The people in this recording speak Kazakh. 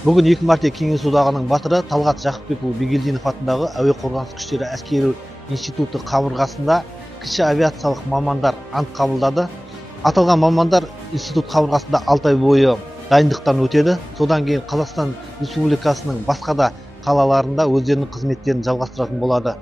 Бүгін 2 мәрте Кеңес одағының батыры Талғат Жақыпбекұлы Бигелдинов атындағы Әуе қорғаныс күштері әскери институты қабырғасында кіші авиациялық мамандар ант қабылдады. Аталған мамандар институт қабырғасында 6 ай бойы дайындықтан өтеді. Содан кейін Қазақстан Республикасының басқа да қалаларында өздерінің қызметтерін жалғастыратын болады.